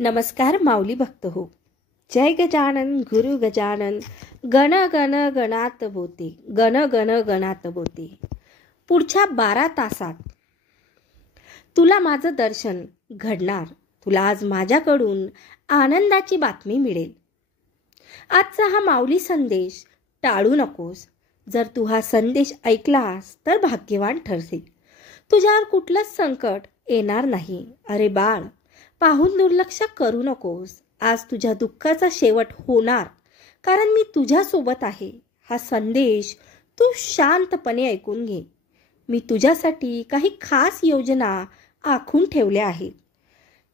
नमस्कार माऊली भक्त हो. जय गजानन गुरु गजानन गण गण गणात बोते गण गण गणात बोते. पुढच्या 12 तासात तुला माझं दर्शन घडणार. तुला आज माझ्याकडून आनंदाची बातमी मिळेल. आजचा हा माऊली संदेश टाळू नकोस. जर तू हा संदेश ऐकलास तर भाग्यवान ठरशील. तुझ्यावर कुठलंच संकट येणार नाही. अरे बाळ, पाहून दुर्लक्ष करू नकोस. आज तुझ्या दुःखाचा शेवट होणार, कारण मी तुझ्यासोबत आहे. हा संदेश तू शांतपणे ऐकून घे. मी तुझ्यासाठी काही खास योजना आखून ठेवल्या आहेत,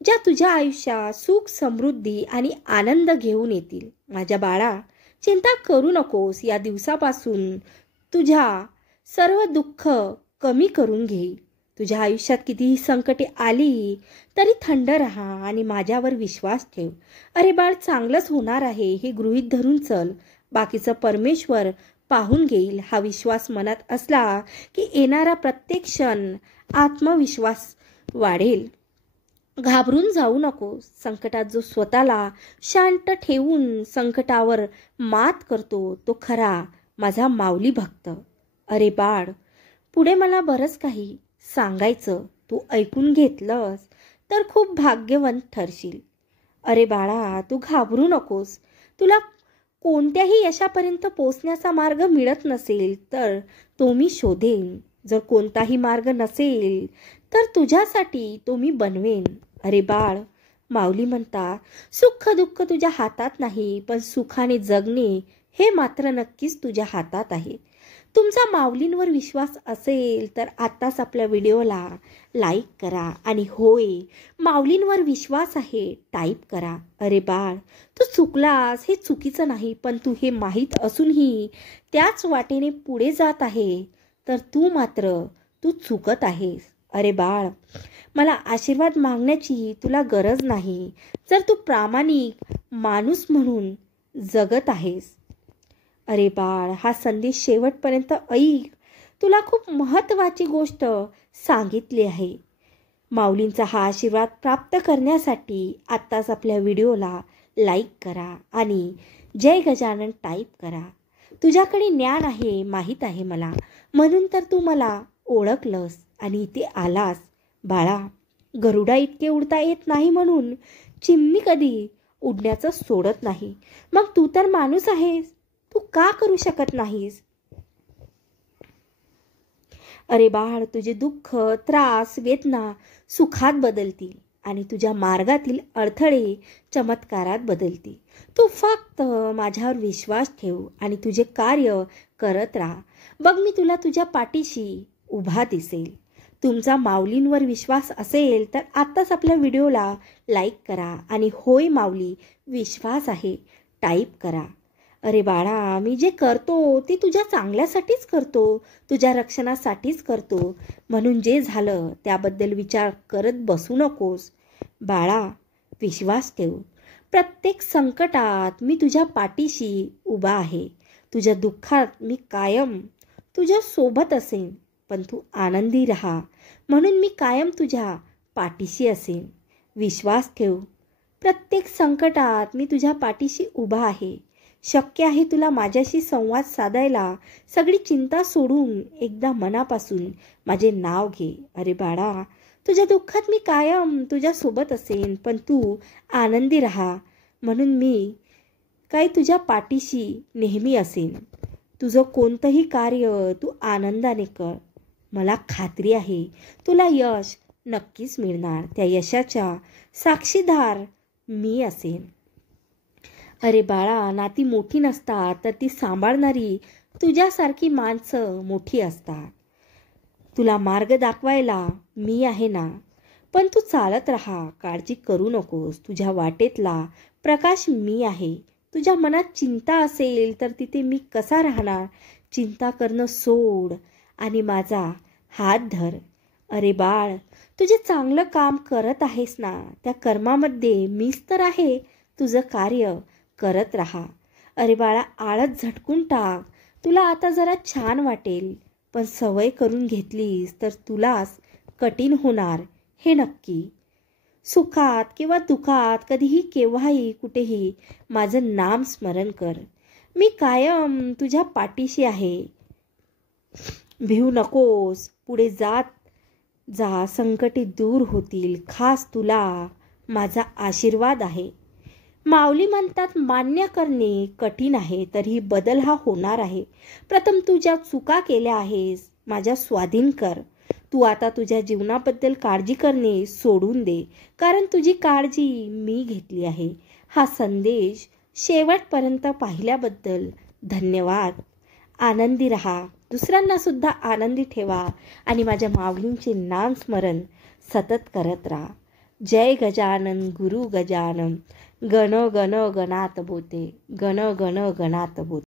ज्या तुझ्या आयुष्यात सुख, समृद्धी आणि आनंद घेऊन येतील. माझ्या बाळा, चिंता करू नकोस. या दिवसापासून तुझ्या सर्व दुःख कमी करून घेईल. तुझ्या आयुष्यात कितीही संकटे आली तरी थंड राहा आणि माझ्यावर विश्वास ठेव. अरे बाळ, चांगलंच होणार आहे हे गृहीत धरून चल. बाकीचं परमेश्वर पाहून घेईल. हा विश्वास मनात असला की येणारा प्रत्येक क्षण आत्मविश्वास वाढेल. घाबरून जाऊ नको. संकटात जो स्वतःला शांत ठेवून संकटावर मात करतो तो खरा माझा माऊली भक्त. अरे बाळ, पुढे मला बरंच काही सांगायचं. तू ऐकून घेतलंस तर खूप भाग्यवंत ठरशील. अरे बाळा, तू घाबरू नकोस. तुला कोणत्याही यशापर्यंत पोचण्याचा मार्ग मिळत नसेल तर तो मी शोधेन. जर कोणताही मार्ग नसेल तर तुझ्यासाठी तो मी बनवेन. अरे बाळ, माऊली म्हणता, सुख दुःख तुझ्या हातात नाही, पण सुखाने जगणे हे मात्र नक्कीच तुझ्या हातात आहे. तुमचा माऊलींवर विश्वास असेल तर आत्ताच आपल्या व्हिडिओला लाईक करा आणि होय, माऊलींवर विश्वास आहे टाईप करा. अरे बाळ, तू चुकलास हे चुकीचं नाही, पण तू हे माहीत असूनही त्याच वाटेने पुढे जात आहे तर तू चुकत आहेस. अरे बाळ, मला आशीर्वाद मागण्याची तुला गरज नाही, जर तू प्रामाणिक माणूस म्हणून जगत आहेस. अरे बाळ, हा संदेश शेवटपर्यंत ऐक. तुला खूप महत्त्वाची गोष्ट सांगितली आहे. माऊलींचा हा आशीर्वाद प्राप्त करण्यासाठी आत्ताच आपल्या व्हिडिओला लाईक करा आणि जय गजानन टाईप करा. तुझ्याकडे ज्ञान आहे, माहीत आहे मला, म्हणून तर तू मला ओळखलंस आणि इथे आलास. बाळा, गरुडा इतके उडता येत नाही म्हणून चिमणी कधी उडण्याचं सोडत नाही. मग तू तर माणूस आहेस, तू का करू शकत नाहीस? अरे बाळ, तुझे दुःख, त्रास, वेदना सुखात बदलतील आणि तुझ्या मार्गातील अडथळे चमत्कारात बदलतील. तू फक्त माझ्यावर विश्वास ठेव आणि तुझे कार्य करत राहा. बघ, मी तुला तुझ्या पाठीशी उभा दिसेल. तुमचा माऊलींवर विश्वास असेल तर आत्ताच आपल्या व्हिडिओला लाईक करा आणि होय माऊली, विश्वास आहे टाईप करा. अरे बाळा, मी जे करतो ते तुझ्या चांगल्यासाठीच करतो, तुझ्या रक्षणासाठीच करतो. म्हणून जे झालं त्याबद्दल विचार करत बसू नकोस. बाळा, विश्वास ठेव. प्रत्येक संकटात मी तुझ्या पाठीशी उभा आहे. तुझ्या दुःखात मी कायम तुझ्या सोबत असेन, पण तू आनंदी राहा म्हणून मी कायम तुझ्या पाठीशी असेन. विश्वास ठेव. प्रत्येक संकटात मी तुझ्या पाठीशी उभा आहे. शक्य आहे तुला माझ्याशी संवाद साधायला. सगळी चिंता सोडून एकदा मनापासून माझे नाव घे. अरे बाळा, तुझ्या दुःखात मी कायम तुझ्या सोबत असेन, पण तू आनंदी राहा म्हणून मी तुझ्या पाठीशी नेहमी असेन. तुझं कोणतंही कार्य तू आनंदाने कर. मला खात्री आहे तुला यश नक्कीच मिळणार. त्या यशाच्या साक्षीदार मी असेन. अरे बाळा, नाती मोठी नसतात तर ती सांभाळणारी तुझ्यासारखी माणसं मोठी असतात. तुला मार्ग दाखवायला मी आहे ना, पण तू चालत राहा, काळजी करू नकोस. तुझ्या वाटेतला प्रकाश मी आहे. तुझ्या मनात चिंता असेल तर तिथे मी कसा राहणार? चिंता करणं सोड आणि माझा हात धर. अरे बाळ, तुझे चांगलं काम करत आहेस ना, त्या कर्मामध्ये मीच तर आहे. तुझं कार्य करत राहा. अरे बाळा, आळस झटकून टाक. तुला आता जरा छान वाटेल, पण सवय करून घेतलीस तर तुलाच कठीण होणार हे नक्की. सुखात किंवा दुखात कधीही केव्हाही कुठेही माझं नाम स्मरण कर. मी कायम तुझ्या पाठीशी आहे. भिवू नकोस, पुढे जात जा, संकटे दूर होतील. खास तुला माझा आशीर्वाद आहे. माऊली म्हणतात मान्य करणे कठीण आहे, तरीही बदल हा होणार आहे. प्रथम तू ज्या चुका केल्या आहेस माझ्या स्वाधीन कर. तू आता तुझ्या जीवनाबद्दल काळजी करणे सोडून दे, कारण तुझी काळजी मी घेतली आहे. हा संदेश शेवटपर्यंत पाहिल्याबद्दल धन्यवाद. आनंदी रहा, दुसऱ्यांना सुद्धा आनंदी ठेवा आणि माझ्या माऊलींचे नामस्मरण सतत करत राहा. जय गजानन गुरु गजानन. गण गण गणात बोते, गण गण गणात बोते.